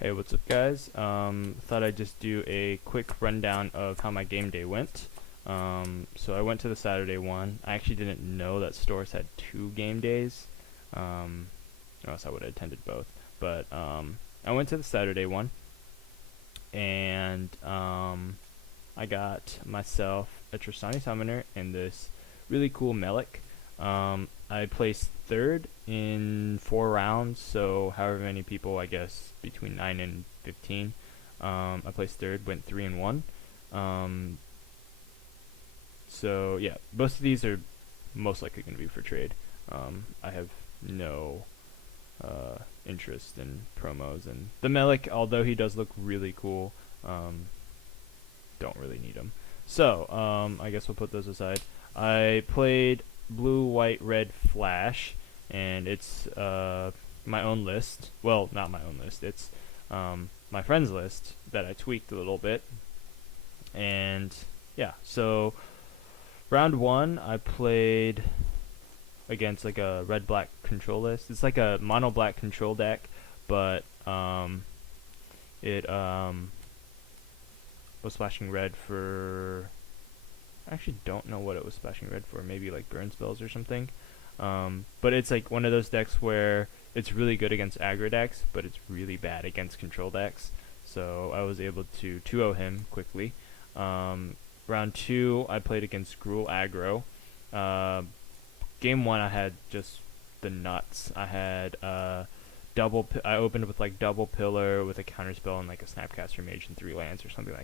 Hey, what's up, guys? Thought I'd just do a quick rundown of how my game day went. So I went to the Saturday one. I actually didn't know that stores had 2 game days, or else I would have attended both. But I went to the Saturday one, and I got myself a Tristani Summoner and this really cool Melik. I placed third in 4 rounds, so however many people, I guess between 9 and 15. I placed third, went 3-1. Um, so yeah, most of these are most likely going to be for trade. I have no interest in promos, and the Melik, although he does look really cool, don't really need him. So I guess we'll put those aside. I played blue, white, red flash, and it's my own list. Well, not my own list. It's my friend's list that I tweaked a little bit. And yeah, so round one, I played against like a red black control list. It's like a mono black control deck, but it was splashing red for. I actually don't know what it was splashing red for. Maybe like burn spells or something. But it's like one of those decks where it's really good against aggro decks, but it's really bad against control decks. So I was able to 2-0 him quickly. Round two, I played against Gruul aggro. Game one, I had just the nuts. I had I opened with like double pillar with a counterspell and like a snapcaster mage and 3 lands or something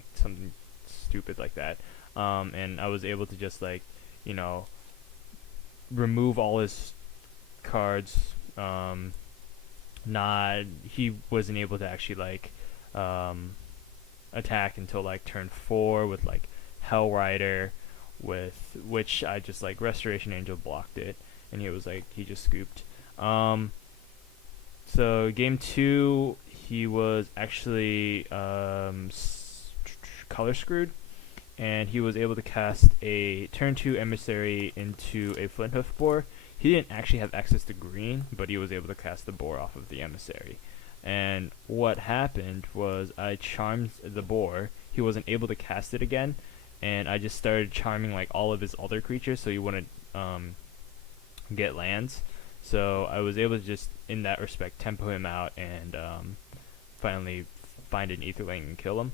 stupid like that. And I was able to just like, you know, remove all his cards. He wasn't able to actually like attack until like turn 4 with like Hell Rider, with which I just like Restoration Angel blocked it, and he just scooped. So game two, he was actually color screwed, and he was able to cast a turn 2 emissary into a flint hoof boar. He didn't actually have access to green, but he was able to cast the boar off of the emissary. And what happened was I charmed the boar. He wasn't able to cast it again, and I just started charming like all of his other creatures so he wouldn't get lands. So I was able to just, in that respect, tempo him out and finally find an Aetherling and kill him.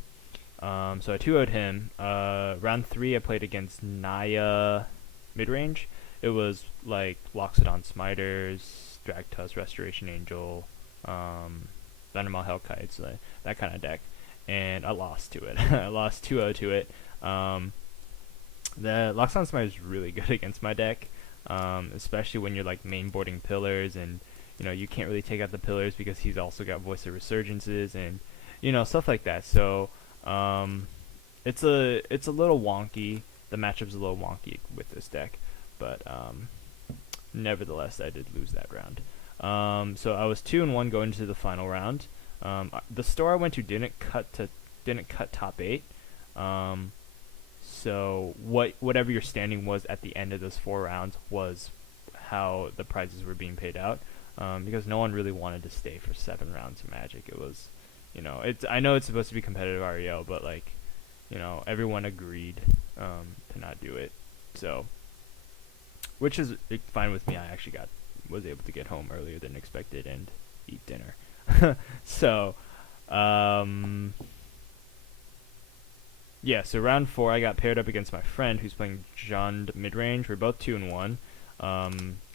So I 2-0'd him. Round 3, I played against Naya midrange. It was like Loxodon Smiters, Dragtusk, Restoration Angel, Thundermaw Hellkites, that kind of deck. And I lost to it. I lost 2-0 to it. The Loxodon Smiter is really good against my deck, especially when you're like mainboarding pillars, and you can't really take out the pillars because he's also got Voice of Resurgences and stuff like that. So it's a little wonky. The matchup's a little wonky with this deck, but nevertheless, I did lose that round. So I was 2-1 going into the final round. The store I went to didn't cut top 8. So whatever your standing was at the end of those 4 rounds was how the prizes were being paid out, because no one really wanted to stay for 7 rounds of Magic. It was, I know it's supposed to be competitive REL, but like, everyone agreed to not do it. So, which is fine with me. I actually was able to get home earlier than expected and eat dinner. So, yeah, so round 4, I got paired up against my friend who's playing Jund midrange. We're both 2-1.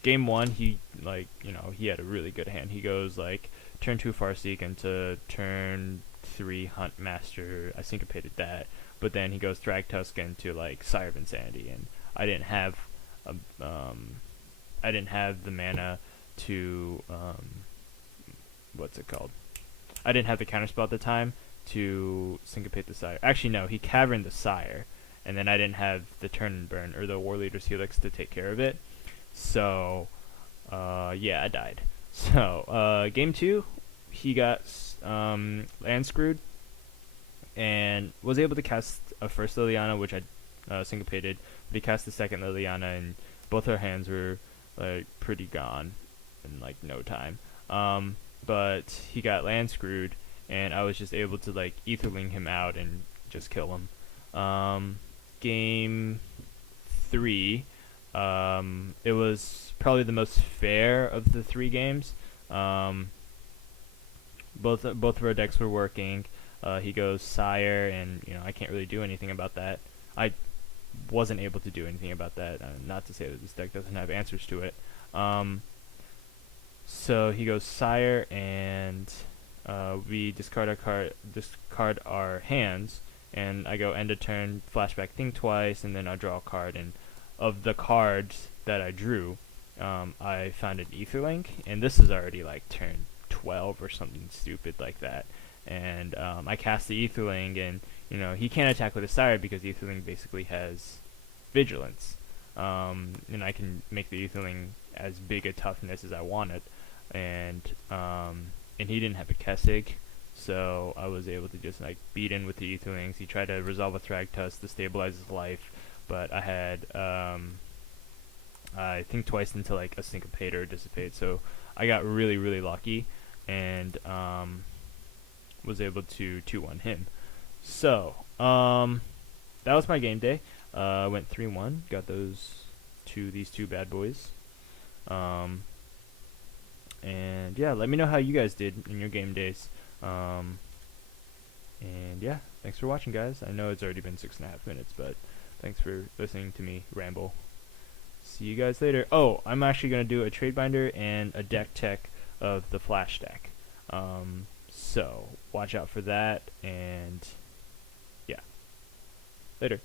Game 1, he had a really good hand. He goes like turn 2 Farseek into turn 3 Hunt Master. I syncopated that, but then he goes Thragtusk into like Sire of Insanity, and I didn't have the mana to what's it called? I didn't have the counterspell at the time to syncopate the Sire. Actually, no, he caverned the Sire, and then I didn't have the turn and burn or the War Leader's Helix to take care of it. So, yeah, I died. So, game 2, he got land screwed and was able to cast a first Liliana, which I syncopated, but he cast the second Liliana, and both her hands were like pretty gone in like no time. But he got land screwed, and I was just able to like etherling him out and just kill him. Game 3, it was probably the most fair of the 3 games. Um, both of our decks were working. He goes Sire, and I can't really do anything about that. I wasn't able to do anything about that. Not to say that this deck doesn't have answers to it. So he goes Sire, and we discard our hands, and I go end of turn, flashback thing twice, and then I draw a card. And of the cards that I drew, I found an Etherlink, and this is already like turn 12 or something stupid like that. And I cast the Etherling, and he can't attack with a Sire because Etherling basically has Vigilance, and I can make the Etherling as big a toughness as I want it, and he didn't have a Kessig, so I was able to just like beat in with the Etherlings. He tried to resolve a Thragtusk to stabilize his life, but I had I think twice into like a Syncopate or a Dissipate, so I got really really lucky, and was able to 2-1 him. So that was my game day. Went 3-1. Got these two bad boys. And yeah, let me know how you guys did in your game days. And yeah, thanks for watching, guys. I know it's already been 6.5 minutes, but thanks for listening to me ramble. See you guys later. Oh, I'm actually gonna do a trade binder and a deck tech of the Flash deck. So watch out for that, and yeah, later.